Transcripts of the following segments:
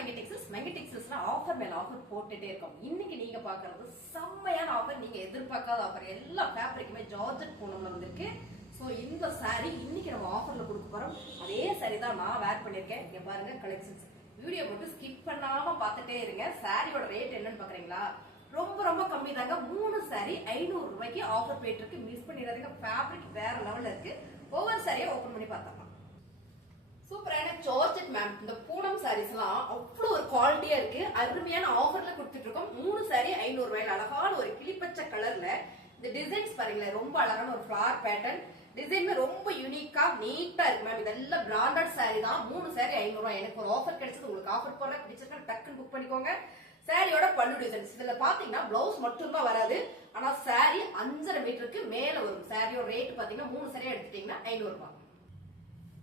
மெகடெக்ஸஸ் மெகடெக்ஸஸ்ல offer மேல offer போட்டுட்டே இருக்கோம். இன்னைக்கு நீங்க பாக்குறது செம்மையான ஆஃபர் நீங்க எதிர்பார்க்காத ஆஃபர் எல்லா ஃபேப்ரிக்குமே ஜார்ஜெட் பூனம்ல வந்திருக்கு. ஸோ இந்த saree இன்னைக்கு நம்ம ஆஃபர்ல கொடுக்க போறோம். அதே சாரி தான் நான் வேர் பண்ணிருக்கேன் இங்க பாருங்க கலெக்ஷன்ஸ் வீடியோ போட்டு ஸ்கிப் பண்ணாம பார்த்துட்டே இருங்க. சாரியோட ரேட் என்னன்னு பாக்குறீங்களா ரொம்ப ரொம்ப கம்மி தாங்க. மூணு சாரி ஐநூறு ரூபாய்க்கு ஆஃபர் போயிட்டு இருக்கு. மிஸ் பண்ணிடாதீங்க. ஃபேப்ரிக் வேற லெவல்ல இருக்கு. ஒவ்வொரு சாரியை ஓபன் பண்ணி பார்த்தோம் ஜார்ஜெட் மேம் இந்த பூனம் சாரீஸ்லாம் அவ்வளோ ஒரு குவாலிட்டியா இருக்கு. அருமையான ஆஃபர்ல கொடுத்துட்டு இருக்கோம் மூணு சாரி ஐநூறு ரூபாயில. அழகான ஒரு கிளிப்பச்சை கலர்ல இந்த டிசைன்ஸ் பாருங்களேன் ரொம்ப அழகான ஒரு ஃபிளார் பேட்டர்ன் டிசைன் ரொம்ப யூனிக்கா நீட்டா இருக்கு மேம் இதெல்லாம் பிராண்டட் சாரி தான். மூணு சாரி ஐநூறு ரூபாய். எனக்கு ஒரு ஆஃபர் கிடைச்சது. உங்களுக்கு ஆஃபர் போடுற பிடிச்சிருக்கா டக்குன்னு புக் பண்ணிக்கோங்க. சாரியோட பல்லு டிசைன்ஸ் இதுல பாத்தீங்கன்னா பிளவுஸ் மட்டும்தான் வராது. ஆனா சாரி அஞ்சரை மீட்டருக்கு மேல வரும். சாரியோட ரேட் பாத்தீங்கன்னா மூணு சாரியா எடுத்துட்டீங்கன்னா ஐநூறு ரூபாய்.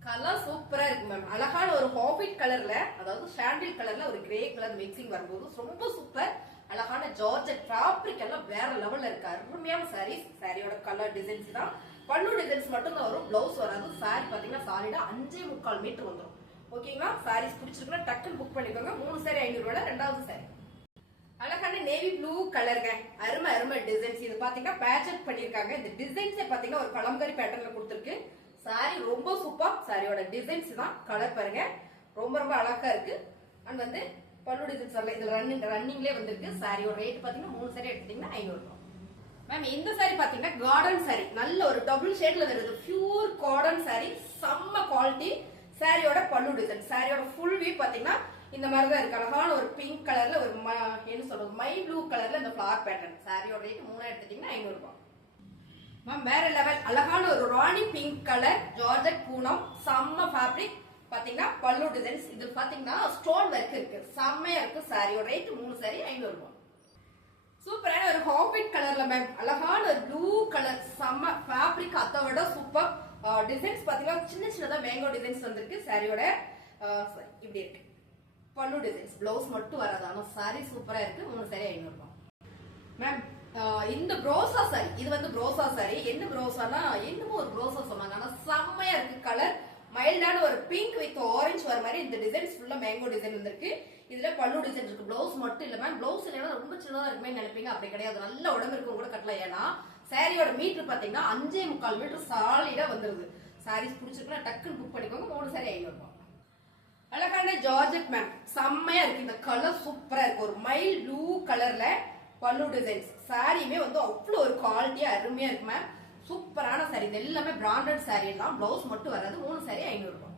கலர் சூப்பரா இருக்கு மேம். அழகான ஒரு ஹாபிட் கலர்ல அதாவது சாண்டில் கலர்ல ஒரு கிரே கலர் மிக்சிங் வரும்போது ரொம்ப சூப்பர். அழகான ஜார்ஜ் ஃபேப்ரிக் எல்லாம் வேற லெவல்ல இருக்கு. அருமையான சாரீஸ் சாரியோட கலர் டிசைன்ஸ் தான். பல்லு டிசைன்ஸ் மட்டும் தான் வரும். பிளவுஸ் வராது. சாரி பாத்தீங்கன்னா சாலிடா அஞ்சே முக்கால் மீட்டர் வந்துடும் ஓகேங்களா சாரீஸ் பிடிச்சிருக்குன்னா டக்குன்னு புக் பண்ணிக்கோங்க. மூணு சாரி ஐநூறு ரூபாய் ரெண்டாவது சாரி அழகான நேவி ப்ளூ கலருங்க அருமை அருமை டிசைன்ஸ் இது பாத்தீங்கன்னா பேட்சப் பண்ணிருக்காங்க இந்த டிசைன்ஸே பாத்தீங்கன்னா ஒரு கலம்கரி பேட்டர்ல கொடுத்துருக்கு. சாரி ரொம்ப சூப்பர் சாரியோட டிசைன்ஸ் தான் கலர் பாருங்க. ரொம்ப ரொம்ப அழகா இருக்கு. அண்ட் வந்து பல்லு டிசைன்ஸ் வரல. இதுல ரன்னிங் ரன்னிங்லேயே வந்திருக்கு. சாரியோட ரேட் பாத்தீங்கன்னா மூணு சாரி எடுத்தீங்கன்னா ஐநூறு ரூபாய். மேம் இந்த சாரி பாத்தீங்கன்னா கார்டன் சாரி நல்ல ஒரு டபுள் ஷேட்ல வருது. பியூர் கார்டன் சாரி செம்ம குவாலிட்டி சாரியோட பல்லு டிசைன் சாரியோட ஃபுல் வியூ பாத்தீங்கன்னா இந்த மாதிரி தான் இருக்கு. அழகான ஒரு பிங்க் கலர்ல ஒரு ம- என்ன சொல்றது? மை ப்ளூ கலர்ல இந்த ஃபிளார் பேட்டர்ன் சாரியோட ரேட் மூணு எடுத்துட்டீங்கன்னா ஐநூறு ரூபாய். மேம் வேற லெவல் அழகான ஒரு Rani pink colour georgette Poonam செம்ம ஃபேப்ரிக் பாத்தீங்கன்னா பல்லு டிசைன்ஸ் இது பாத்தீங்கன்னா ஸ்டோன் ஒர்க் இருக்கு. செம்மையா இருக்கு சாரியோட ரேட் மூணு சாரி ஐநூறு ரூபாய். சூப்பரான ஒரு ஹாபிட் கலர்ல மேம் அழகான ஒரு ப்ளூ கலர் செம்ம ஃபேப்ரிக் அதை விட சூப்பர் டிசைன்ஸ் பாத்தீங்கன்னா சின்ன சின்னதா மேங்கோ டிசைன்ஸ் வந்திருக்கு. சாரியோட இப்படி இருக்கு. பல்லு டிசைன்ஸ் பிளவுஸ் மட்டும் வராது. ஆனா சாரி சூப்பரா இருக்கு. மூணு சாரி ஐநூறு ரூபாய். மேம் இந்த ப்ரோசா சாரி இது வந்து ப்ரோசா சாரி. என்ன ப்ரோசானா? என்னமோ ஒரு ப்ரோசா சொன்னாங்க. ஆனா செம்மையா இருக்கு கலர் மைல்டான ஒரு பிங்க் வித் ஆரஞ்சு வர மாதிரி இந்த டிசைன்ஸ் ஃபுல்லா மேங்கோ டிசைன் வந்திருக்கு. இதுல பல்லு டிசைன் இருக்கு. ப்ளவுஸ் மட்டும் இல்ல மேம் ப்ளவுஸ் இல்லைன்னா ரொம்ப சின்னதா இருக்குமே நினைப்பீங்க. அப்படி கிடையாது. நல்ல உடம்பு இருக்கும் கூட கட்டல ஏன்னா சாரியோட மீட்டர் பாத்தீங்கன்னா அஞ்சே முக்கால் மீட்டர் சாலிடா வந்துருது. சாரீஸ் பிடிச்சிருக்குன்னா டக்குன்னு புக் பண்ணிக்கோங்க. மூணு சாரி ஐநூறு ரூபாய் அழகான ஜார்ஜெட் மேம் செம்மையா இருக்கு. இந்த கலர் சூப்பரா இருக்கு. ஒரு மைல் ப்ளூ கலர்ல பல்லு டிசைன்ஸ் சாரியுமே வந்து அவ்வளோ ஒரு குவாலிட்டியா அருமையா இருக்கு மேம் சூப்பரான சாரி இது எல்லாமே பிராண்டட் சாரி தான் பிளவுஸ் மட்டும் வராது. மூணு சாரி ஐநூறுபா.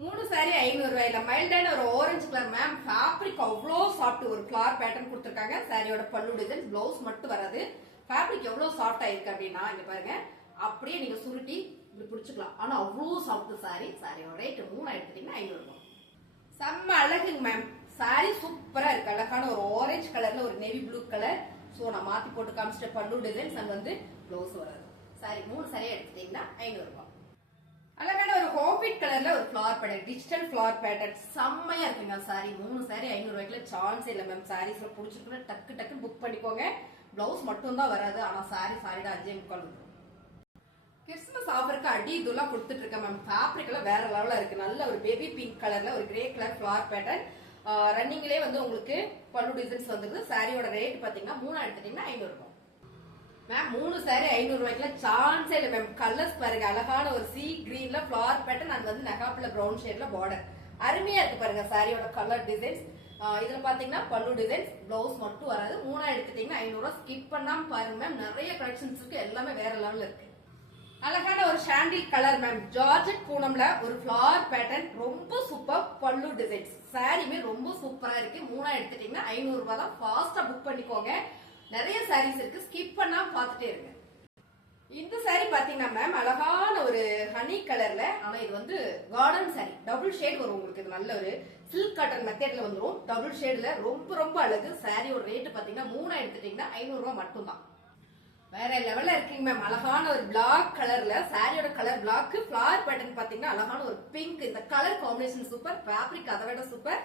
மூணு சாரி ஐநூறு மைல்டான ஒரு ஆரஞ்சு கலர் மேம் ஃபேப்ரிக் அவ்வளோ சாஃப்ட் ஒரு ஃபிளார் பேட்டர்ன் கொடுத்துருக்காங்க. சாரியோட பல்லு டிசைன் பிளவுஸ் மட்டும் வராது. ஃபேப்ரிக் எவ்வளோ சாஃப்டாக இருக்கு அப்படின்னா இங்க பாருங்க. அப்படியே நீங்க சுருட்டி இப்படி பிடிச்சிக்கலாம். ஆனா அவ்வளோ சாஃப்ட் சாரி சாரியோட ரேட் மூணு எடுத்துட்டீங்கன்னா ஐநூறுபா. செம்ம அழகுங்க மேம் சாரி சூப்பரா இருக்கு. அழகான ஒரு ஆரஞ்சு கலர்ல ஒரு நேவி ப்ளூ கலர் சோ நான் மாத்தி போட்டு காமிச்சிட்ட பல்லு டிசைன்ஸ் அண்ட் வந்து ப்ளவுஸ் வராது சாரி மூணு சரியா எடுத்துட்டீங்கன்னா ஐநூறு ரூபாய் அழகான ஒரு ஹாபிட் கலர்ல ஒரு floral pattern digital floral pattern செம்மையா இருக்குங்க. சாரி மூணு சாரி ஐநூறு ரூபாய்க்குல சான்ஸ் இல்ல மேம் சாரீஸ்ல பிடிச்சிருக்குன்னா டக்கு டக்கு புக் பண்ணிக்கோங்க. பிளவுஸ் மட்டும் தான் வராது. ஆனா சாரி சாரிடா அஞ்சே முக்கால் வந்துரும் கிறிஸ்துமஸ் ஆஃபருக்கு அடி இதெல்லாம் கொடுத்துட்டு இருக்கேன் மேம் ஃபேப்ரிக் எல்லாம் வேற லெவல்ல இருக்கு. நல்ல ஒரு பேபி பிங்க் கலர்ல ஒரு கிரே கலர் ஃபிளார் பேட்டர்ன் ரன்னிங்லேயே வந்து உங்களுக்கு பல்லு டிசைன்ஸ் வந்துருது. சாரியோட ரேட் பார்த்தீங்கன்னா மூணா எடுத்துட்டீங்கன்னா ஐநூறு ரூபாய் மேம் மூணு சாரி ஐநூறு ரூபாய்க்குல சான்ஸே இல்லை மேம் கலர்ஸ் பாருங்க அழகான ஒரு சி கிரீன்ல ஃபிளார் பேட்டர்ன் அண்ட் வந்து நெகாப்பில் ப்ரௌன் ஷேட்ல பார்டர் அருமையா இருக்கு பாருங்க சாரியோட கலர் டிசைன்ஸ் இதுல பாத்தீங்கன்னா பல்லு டிசைன்ஸ் பிளவுஸ் மட்டும் வராது. மூணா எடுத்துட்டீங்கன்னா ஐநூறு ரூபாய் ஸ்கிப் பண்ணாம பாருங்க மேம் நிறைய கலெக்ஷன்ஸ் இருக்கு. எல்லாமே வேற லெவலில் இருக்கு. அழகான ஒரு சாண்டில் கலர் மேம் ஜார்ஜெட் பூனம்ல ஒரு ஃபிளார் பேட்டர்ன் ரொம்ப சூப்பர் பல்லு டிசைன்ஸ் சாரியுமே ரொம்ப சூப்பரா இருக்கு. மூணா எடுத்துட்டீங்கன்னா ஐநூறு ரூபாய் தான். ஃபாஸ்டா புக் பண்ணிக்கோங்க. நிறைய சாரீஸ் இருக்கு. ஸ்கிப் பண்ணாம பார்த்துட்டே இருங்க. இந்த சாரி பாத்தீங்கன்னா மேம் அழகான ஒரு ஹனி கலர்ல ஆனா இது வந்து கார்டன் சாரி டபுள் ஷேட் வரும் உங்களுக்கு. இது நல்ல ஒரு சில்க் காட்டன் மெத்தட்ல வந்துடும் டபுள் ஷேட்ல ரொம்ப ரொம்ப அழகு. சாரியோட ரேட்டு பாத்தீங்கன்னா மூணா எடுத்துட்டீங்கன்னா ஐநூறு ரூபாய் மட்டும்தான். வேற லெவல்ல இருக்கீங்க மேம் அழகான ஒரு பிளாக் கலர்ல சாரியோட கலர் பிளாக் ஃபிளார் பேட்டர்ன் பாத்தீங்கன்னா அழகான ஒரு பிங்க் இந்த கலர் காம்பினேஷன் சூப்பர் ஃபேப்ரிக் அதை விட சூப்பர்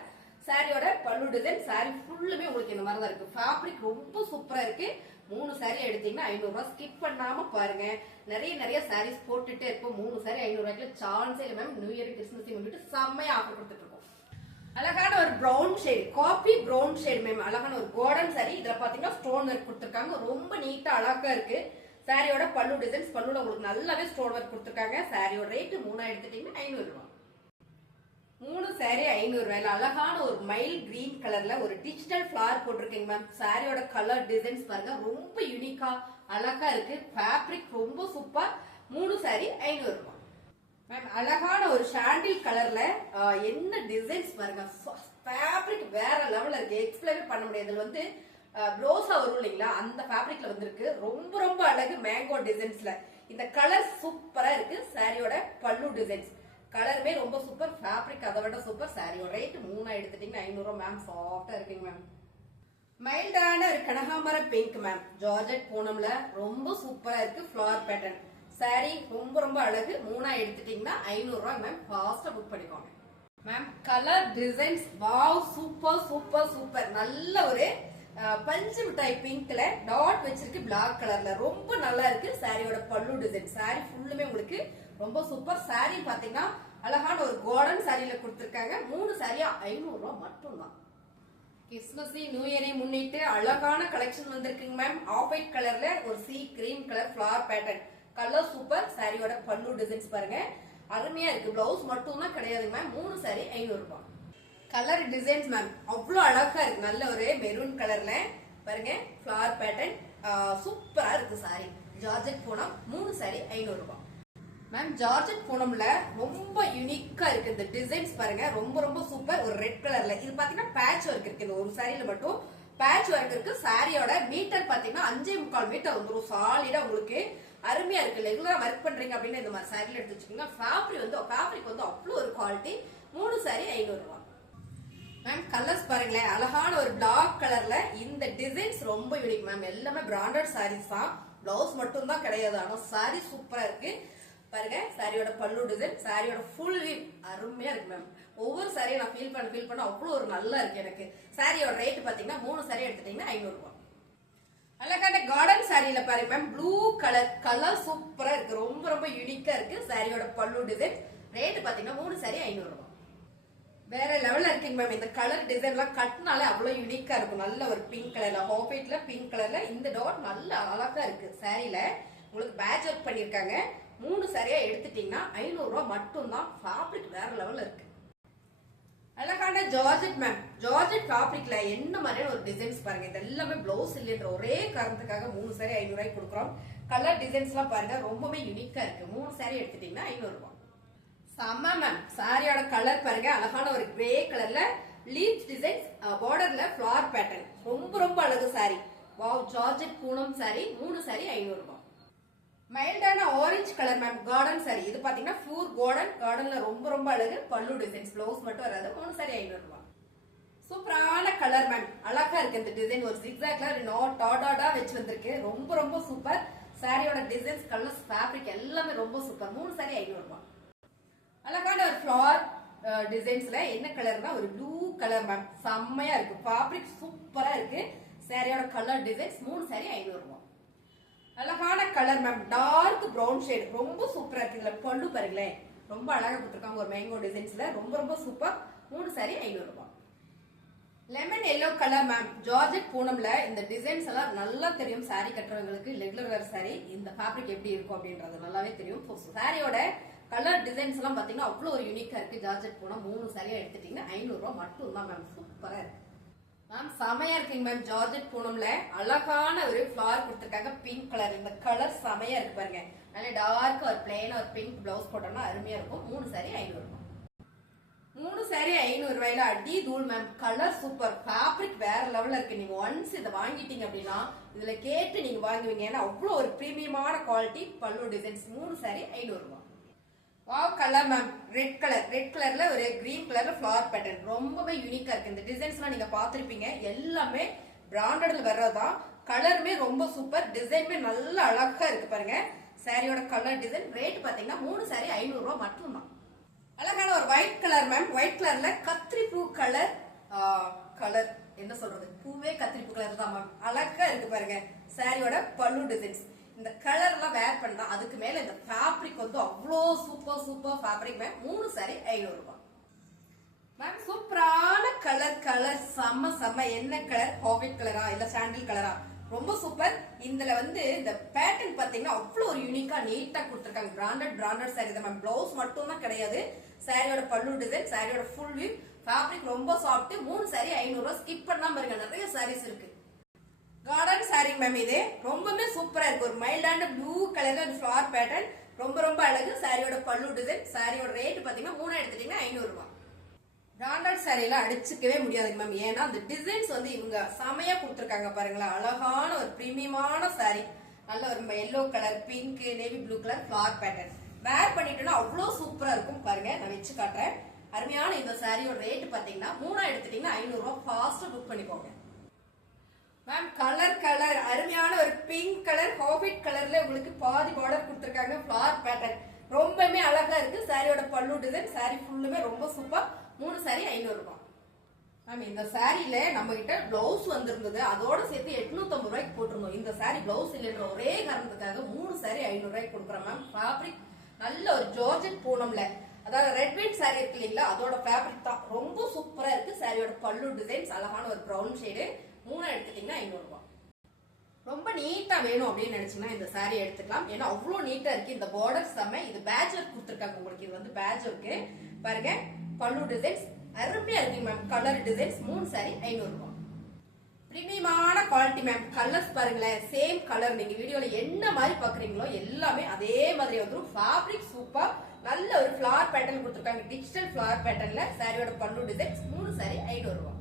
சாரியோட பல்லு டிசைன் சாரி ஃபுல்லுமே உங்களுக்கு இந்த மாதிரி தான் இருக்கு. ஃபேப்ரிக் ரொம்ப சூப்பரா இருக்கு. மூணு சாரி எடுத்தீங்கன்னா ஐநூறு ரூபாய் ஸ்கிப் பண்ணாம பாருங்க. நிறைய நிறைய சாரீஸ் போட்டுட்டே இருப்போம். மூணு சாரி ஐநூறு சான்ஸே இல்லை மேம் நியூ இயர் கிறிஸ்மஸ் வந்துட்டு செம்மையா ஆஃபர் கொடுத்துட்டு இருக்கோம். அழகான ஒரு brown shade coffee brown shade ma'am அழகான ஒரு கோல்டன் சாரி இதுல பாத்தீங்கன்னா ஸ்டோன் ஒர்க் கொடுத்துருக்காங்க. ரொம்ப நீட்டா அழகா இருக்கு. சாரியோட பல்லு டிசைன்ஸ் பல்லுல உங்களுக்கு நல்லாவே ஸ்டோன் ஒர்க் கொடுத்துருக்காங்க. சாரியோட ரேட்டு மூணா எடுத்துட்டீங்கன்னா ஐநூறு ரூபா. மூணு சாரி ஐநூறு ரூபாயில அழகான ஒரு மைல் கிரீன் கலர்ல ஒரு டிஜிட்டல் ஃபிளவர் போட்டிருக்கீங்க மேம் சாரியோட கலர் டிசைன்ஸ் பாருங்க. ரொம்ப யூனிக்கா அழகா இருக்கு. ஃபேப்ரிக் ரொம்ப சூப்பர் மூணு சாரி ஐநூறு ரூபாய் மேம் அழகான ஒரு ஷாண்டில் கலர்ல என்ன டிசைன்ஸ் பாருங்க. ஃபேப்ரிக் வேற லெவல்ல இருக்கு. எக்ஸ்பிளைன் பண்ண முடியாது. வந்து ப்ளோஸா வரும் இல்லைங்களா? அந்த ஃபேப்ரிக்ல வந்திருக்கு. ரொம்ப ரொம்ப அழகு மேங்கோ டிசைன்ஸ்ல இந்த கலர் சூப்பரா இருக்கு. சாரியோட பல்லு டிசைன்ஸ் கலருமே ரொம்ப சூப்பர் ஃபேப்ரிக் அதை விட சூப்பர் சாரியோட ரேட் மூணா எடுத்துட்டீங்கன்னா ஐநூறுவா மேம் சாஃப்டா இருக்குங்க மேம் மைல்டான ஒரு கனகாமர பிங்க் மேம் ஜார்ஜெட் பூனம்ல. ரொம்ப சூப்பரா இருக்கு. ஃபிளவர் பேட்டர்ன் saree ரொம்ப ரொம்ப அழகு. மூணா எடுத்துட்டீங்கன்னா ஐநூறு ரூபாய் மேம் ஃபாஸ்ட்டாக புக் பண்ணிக்கோங்க. Ma'am colour designs wow super super super நல்ல ஒரு பஞ்சு மிட்டாய் பிங்க்ல டாட் வச்சிருக்கு பிளாக் கலர்ல ரொம்ப நல்லா இருக்கு சாரியோட பல்லு டிசைன் சாரி ஃபுல்லுமே உங்களுக்கு ரொம்ப சூப்பர் சாரி பாத்தீங்கன்னா அழகான ஒரு கோல்டன் சாரியில கொடுத்துருக்காங்க. மூணு சாரியா ஐநூறு ரூபாய் மட்டும்தான். கிறிஸ்மஸ் நியூ இயரை முன்னிட்டு அழகான கலெக்ஷன் வந்திருக்குங்க மேம் ஆஃப் ஒயிட் கலர்ல ஒரு C cream colour flower pattern colour super சாரியோட பல்லு டிசைன்ஸ் பாருங்க. அருமையா இருக்கு. பிளவுஸ் மட்டும் தான் கிடையாதுங்க மேம் மூணு சாரி ஐநூறு ரூபாய் கலர் டிசைன்ஸ் மேம் அவ்வளோ அழகா இருக்கு. நல்ல ஒரு மெரூன் கலர்ல பாருங்க. ஃபிளவர் பேட்டர்ன் சூப்பரா இருக்கு சாரி ஜார்ஜெட் பூனம் மூணு சாரி ஐநூறு ரூபாய் மேம் ஜார்ஜெட் பூனம்ல ரொம்ப யூனிக்கா இருக்கு இந்த டிசைன்ஸ் பாருங்க. ரொம்ப ரொம்ப சூப்பர் ஒரு ரெட் கலர்ல இது பாத்தீங்கன்னா பேட்ச் ஒர்க் இருக்கு. இந்த ஒரு சாரியில மட்டும். பேட்ச் ஒர்க் இருக்கு. சாரியோட மீட்டர் பாத்தீங்கன்னா அஞ்சே முக்கால் மீட்டர் வந்துடும் சாலிடா உங்களுக்கு அருமையா இருக்கு ரெகுலரா ஒர்க் பண்றீங்க அப்படின்னு இந்த மாதிரி சாரில எடுத்து வச்சுக்கோங்க. ஃபேப்ரிக் வந்து ஃபேப்ரிக் வந்து அவ்வளோ ஒரு குவாலிட்டி மூணு சாரி ஐநூறு மேம் கலர்ஸ் பாருங்களேன். அழகான ஒரு பிளாக் கலர்ல இந்த டிசைன்ஸ் ரொம்ப யூனிக் மேம் எல்லாமே பிராண்டட் சாரீஸ் தான். பிளவுஸ் மட்டும் தான் கிடையாது. ஆனா சாரி சூப்பரா இருக்கு. பாருங்க சாரியோட பல்லு டிசைன் சாரியோட ஃபுல் வீவ் அருமையா இருக்கு மேம் ஒவ்வொரு சாரியும் நான் ஃபீல் பண்ண ஃபீல் பண்ண அவ்வளோ ஒரு நல்லா இருக்கு எனக்கு. சாரியோட ரேட் பாத்தீங்கன்னா மூணு சாரி எடுத்துட்டீங்கன்னா ஐநூறுரூவா அழகான கார்டன் சாரியில பாருங்க மேம் ப்ளூ கலர் கலர் சூப்பரா இருக்கு. ரொம்ப ரொம்ப யூனிக்கா இருக்கு. சாரியோட பல்லு டிசைன் ரேட் பாத்தீங்கன்னா மூணு சாரி ஐநூறு ரூபாய் வேற லெவல்ல இருக்குங்க மேம் இந்த கலர் டிசைன் எல்லாம் கட்டினாலே அவ்வளவு யூனிக்கா இருக்கும். நல்ல ஒரு பிங்க் கலர்ல ஹாஃபைட்ல பிங்க் கலர்ல இந்த டாட் நல்ல அழகா இருக்கு சாரியில உங்களுக்கு பேட்ச் ஒர்க் பண்ணிருக்காங்க. மூணு சாரியா எடுத்துட்டீங்கன்னா ஐநூறு ரூபாய் மட்டும்தான். ஃபேப்ரிக் வேற லெவல்ல இருக்கு. அழகான ஜார்ஜெட் மேம். ஜார்ஜெட் ஃபேப்ரிக்ல என்ன மாதிரியான ஒரு டிசைன்ஸ் பாருங்க. இது எல்லாமே பிளவுஸ் இல்லைன்ற ஒரே காரணத்துக்காக மூணு சாரி ஐநூறு ரூபாய்க்கு கொடுக்குறோம். கலர் டிசைன்ஸ் எல்லாம் பாருங்க. ரொம்பவே யூனிக்கா இருக்கு. மூணு சாரி எடுத்துட்டீங்கன்னா ஐநூறு ரூபாய் செம்ம மேம் சாரியோட கலர் பாருங்க. அழகான ஒரு கிரே கலர்ல லீவ்ஸ் டிசைன்ஸ் பார்டர்ல ஃபிளவர் பேட்டர்ன் ரொம்ப ரொம்ப அழகு சாரி வாவ் ஜார்ஜெட் பூனம் சாரி மூணு சாரி ஐநூறு ரூபாய் மைல்டான orange colour ma'am garden sari இது பாத்தீங்கன்னா ஃபூர் கார்டன் கார்டன்ல ரொம்ப ரொம்ப அழகு. பல்லு டிசைன்ஸ் பிளவுஸ் மட்டும் வராது. மூணு சாரி ஐநூறு ரூபாய் சூப்பரான கலர் மேம் அழகா இருக்கு இந்த டிசைன் ஒரு சிக்ஸாக்ல நோ டாடாடா வச்சு வந்திருக்கு. ரொம்ப ரொம்ப சூப்பர் சாரியோட டிசைன்ஸ் கலர்ஸ் ஃபேப்ரிக் எல்லாமே ரொம்ப சூப்பர் மூணு சாரி ஐநூறு ரூபாய் அழகான ஒரு ஃபிளவர் டிசைன்ஸ்ல என்ன கலர்னா ஒரு ப்ளூ கலர் மேம் செம்மையா இருக்கு. ஃபேப்ரிக் சூப்பரா இருக்கு. சாரியோட கலர் டிசைன்ஸ் மூணு சாரி ஐநூறு ரூபாய் அழகா colour ma'am dark brown shade ரொம்ப சூப்பரா இருக்கு. இதுல பல்லு பாருங்களேன் ரொம்ப அழகா கொடுத்துருக்காங்க. ஒரு மேங்கோ டிசைன்ஸ்ல ரொம்ப ரொம்ப சூப்பர் மூணு சாரி ஐநூறு ரூபாய். Lemon yellow colour ma'am georgette பூனம்ல இந்த டிசைன்ஸ் எல்லாம் நல்லா தெரியும். சாரி கட்டுறவங்களுக்கு ரெகுலர் வேர் சாரி இந்த ஃபேப்ரிக் எப்படி இருக்கும் அப்படின்றது நல்லாவே தெரியும். சாரியோட கலர் டிசைன்ஸ் எல்லாம் பாத்தீங்கன்னா அவ்வளவு ஒரு யூனிக்கா இருக்கு. ஜார்ஜெட் பூனம் மூணு சாரியா எடுத்துட்டீங்கன்னா ஐநூறு ரூபாய் மட்டும் தான் மேம் சூப்பரா இருக்கு. செமையா இருக்குங்க மேம் ஜார்ஜெட் பூனம்ல அழகான ஒரு ஃபிளவர் கொடுத்துருக்காங்க. பிங்க் கலர் இந்த கலர் செமையா இருக்கு பாருங்க. நல்ல டார்க் ஒரு பிளெயின் ஒரு பிங்க் பிளவுஸ் போட்டோம்னா அருமையா இருக்கும். மூணு சாரி ஐநூறு ரூபாய். மூணு சாரி ஐநூறு ரூபாயில அடி தூள் மேம் கலர் சூப்பர் ஃபேப்ரிக் வேற லெவல்ல இருக்கு. நீங்க ஒன்ஸ் இதை வாங்கிட்டீங்க அப்படின்னா இதுல கேட்டு நீங்க வாங்குவீங்க. ஏன்னா அவ்வளவு ஒரு பிரீமியமான குவாலிட்டி பல்லு டிசைன்ஸ் மூணு சாரி ஐநூறு ரூபாய். Wow colour ma'am red colour red கலர்ல ஒரு கிரீன் கலர்ல ஃபிளவர் பேட்டர்ன் ரொம்பவே யூனிக்கா இருக்கு. இந்த டிசைன்ஸ்லாம் நீங்க பாத்திருப்பீங்க எல்லாமே பிராண்டட்ல வர்றதுதான். கலருமே ரொம்ப சூப்பர் டிசைனுமே நல்ல அழகா இருக்கு பாருங்க. சாரியோட கலர் டிசைன் ரேட் பாத்தீங்கன்னா மூணு சாரி ஐநூறு ரூபாய் மட்டும்தான். அழகான ஒரு ஒயிட் கலர் மேம் ஒயிட் கலர்ல கத்திரி பூ கலர் கலர் என்ன சொல்றது? பூவே கத்திரி பூ கலர் தான் மேம் அழகா இருக்கு பாருங்க. சாரியோட பல்லு டிசைன்ஸ் இந்த கலர்லாம் வேர் பண்ணா அதுக்கு மேல இந்த ஃபேப்ரிக் வந்து அவ்வளோ சூப்பர் சூப்பர் ஃபேப்ரிக் மேம் மூணு சாரி ஐநூறு ரூபாய். மேம் சூப்பரான கலர் கலர் செம்ம செம்ம என்ன கலர் ஹாபிட் கலரா இல்ல சாண்டில் கலரா ரொம்ப சூப்பர் இதுல வந்து இந்த பேட்டர்ன் பாத்தீங்கன்னா அவ்வளவு ஒரு யூனிக்கா நீட்டா கொடுத்துருக்காங்க. பிராண்டட் பிராண்டட் சாரி தான் மேம் பிளவுஸ் மட்டும் தான் கிடையாது. சாரியோட பல்லு டிசைன் சாரியோட ஃபுல் வியூ ஃபேப்ரிக் ரொம்ப சாஃப்ட் மூணு சாரி ஐநூறு ஸ்கிப் பண்ணாம இருங்க. நிறைய சாரீஸ் இருக்கு. கார்டன் சாரி மேம் இது. ரொம்பவே சூப்பரா இருக்கு. ஒரு மைல்டான ப்ளூ கலர்ல ஒரு ஃபிளவர் பேட்டர்ன் ரொம்ப ரொம்ப அழகு. சாரியோட பல்லு டிசைன் சாரியோட ரேட் பாத்தீங்கன்னா மூணா எடுத்துட்டீங்கன்னா ஐநூறு ரூபாய். பிராண்டட் சாரியில அடிச்சுக்கவே முடியாதுங்க மேம் ஏன்னா அந்த டிசைன்ஸ் வந்து இவங்க செமையா கொடுத்துருக்காங்க பாருங்களேன். அழகான ஒரு பிரீமியமான சாரி நல்ல ஒரு yellow colour pink navy blue colour flower pattern wear பண்ணிட்டோம்னா அவ்வளோ சூப்பரா இருக்கும் பாருங்க. நான் வச்சு காட்டுறேன். அருமையான இந்த சாரியோட ரேட் பாத்தீங்கன்னா மூணா எடுத்துட்டீங்கன்னா ஐநூறு ரூபாய் ஃபாஸ்டா புக் பண்ணிக்கோங்க. மேம் கலர் கலர் அருமையான ஒரு பிங்க் கலர் ஹாபிட் கலர்ல உங்களுக்கு பாதி பார்டர் கொடுத்துருக்காங்க ஃபிளார் பேட்டர்ன் ரொம்பவே அழகா இருக்கு. சாரியோட பல்லு டிசைன் சாரி ஃபுல்லுமே ரொம்ப சூப்பர் மூணு சாரி ஐநூறு ரூபாய். மேம் இந்த சாரியில நம்ம கிட்ட பிளவுஸ் வந்திருந்தது. அதோட சேர்த்து எட்நூத்தம்பது ரூபாய்க்கு போட்டிருந்தோம். இந்த சாரி பிளவுஸ் இல்லைன்ற ஒரே காரணத்துக்காக மூணு சாரி ஐநூறு ரூபாய்க்கு கொடுக்குறோம் மேம் ஃபேப்ரிக் நல்ல ஒரு ஜார்ஜெட் பூனம்ல. அதாவது ரெட் வெயிட் சாரி இருக்கு இல்லைங்களா? அதோட ஃபேப்ரிக் தான். ரொம்ப சூப்பரா இருக்கு. சாரியோட பல்லு டிசைன்ஸ் அழகான ஒரு ப்ரௌன் ஷேடு மூணு எடுத்துட்டீங்கன்னா ஐநூறுபா. ரொம்ப நீட்டா வேணும் அப்படின்னு நினைச்சீங்கன்னா இந்த சாரி எடுத்துக்கலாம். ஏன்னா அவ்வளவு நீட்டா இருக்கு. இந்த பார்டர் செம்ம. இது பேட்ச் ஒர்க் கொடுத்துருக்காங்க உங்களுக்கு. இது வந்து பேட்ச் ஒர்க்கு பாருங்க. பல்லு டிசைன்ஸ் அருமையா இருக்கு மேம் கலர் டிசைன்ஸ் மூணு சாரி ஐநூறு ரூபாய் பிரீமியமான குவாலிட்டி மேம் கலர்ஸ் பாருங்களேன். சேம் கலர் நீங்க வீடியோல என்ன மாதிரி பாக்குறீங்களோ எல்லாமே அதே மாதிரி வந்துடும் ஃபேப்ரிக் சூப்பர் நல்ல ஒரு ஃபிளவர் பேட்டர்ன் கொடுத்துருக்காங்க. டிஜிட்டல் ஃபிளவர் பேட்டர்ன்ல சாரியோட பல்லு டிசைன்ஸ் மூணு சாரி ஐநூறு ரூபாய்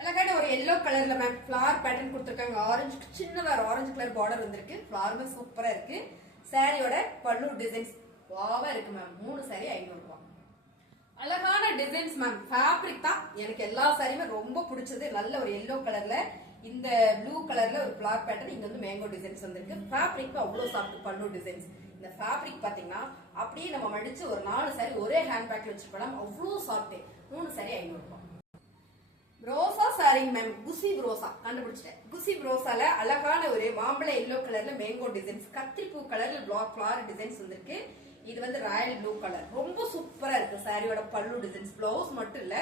அழகான ஒரு எல்லோ கலர்ல மேம் ஃபிளவர் பேட்டர்ன் கொடுத்துருக்காங்க. ஆரஞ்சு சின்ன வேற ஆரஞ்சு கலர் பார்டர் வந்திருக்கு. ஃபிளவருமே சூப்பரா இருக்கு. சாரியோட பல்லு டிசைன்ஸ் வாவா இருக்கு மேம் மூணு சாரி ஐநூறு ரூபா அழகான டிசைன்ஸ் மேம் ஃபேப்ரிக் தான். எனக்கு எல்லா சாரியுமே ரொம்ப பிடிச்சது. நல்ல ஒரு எல்லோ கலர்ல இந்த ப்ளூ கலர்ல ஒரு ஃபிளவர் பேட்டர்ன் இங்க வந்து மேங்கோ டிசைன்ஸ் வந்திருக்கு. ஃபேப்ரிக் அவ்வளோ சாஃப்ட் பல்லு டிசைன்ஸ் இந்த ஃபேப்ரிக் பாத்தீங்கன்னா அப்படியே நம்ம மடிச்சு ஒரு நாலு சாரி ஒரே ஹேண்ட் பேக்ல வச்சு போலாம் அவ்வளவு சாஃப்ட் மூணு சாரி ஐநூறு ரூபாய் ரோசா சாரிங் மேம் குசி ரோசா கண்டுபிடிச்சிட்டேன். குசி ரோசால அழகான ஒரு மாம்பழ எல்லோ கலர்ல மேங்கோ டிசைன்ஸ் கத்திரிப்பூ கலர்ல பிளாக் ஃபிளவர் டிசைன்ஸ் வந்திருக்கு. இது வந்து ராயல் ப்ளூ கலர் ரொம்ப சூப்பரா இருக்கு சாரியோட பல்லு டிசைன்ஸ் பிளவுஸ் மட்டும் இல்ல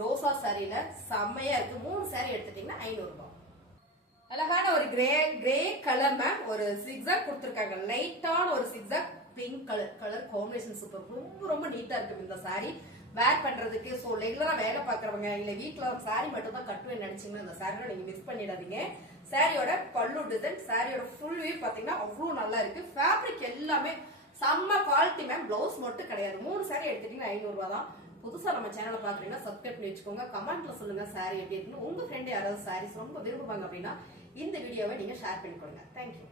ரோசா சாரியில செம்மையா இருக்கு. மூணு சாரி எடுத்துட்டீங்கன்னா ஐநூறு ரூபாய் அழகான ஒரு கிரே கிரே கலர் மேம் ஒரு சிக்ஸாக் கொடுத்துருக்காங்க. லைட்டான ஒரு zigzag pink colour colour combination super ரொம்ப ரொம்ப நீட்டா இருக்கு இந்த சாரி வேர் பண்றதுக்கு ஸோ ரெகுலரா வேலை பார்க்குறவங்க இல்ல வீட்டில் சாரி மட்டும் தான் கட்டுவேன்னு நினைச்சீங்கன்னா அந்த சாரியோட நீங்க மிஸ் பண்ணிடாதீங்க. சாரியோட பல்லு டிசைன் சாரியோட ஃபுல் வியூ பாத்தீங்கன்னா அவ்வளவு நல்லா இருக்கு. ஃபேப்ரிக் எல்லாமே செம்ம குவாலிட்டி மேம் பிளவுஸ் மட்டும் கிடையாது. மூணு சாரி எடுத்துட்டீங்கன்னா ஐநூறு ரூபா தான். புதுசா நம்ம சேனலை பாக்குறீங்கன்னா சப்ஸ்கிரைப் பண்ணி வச்சுக்கோங்க. கமெண்ட்ல சொல்லுங்க சாரி எப்படி இருக்குன்னு. உங்க ஃப்ரெண்ட் யாராவது சாரீஸ் ரொம்ப விரும்புவாங்க அப்படின்னா இந்த வீடியோவை நீங்க ஷேர் பண்ணி கொடுங்க தேங்க்யூ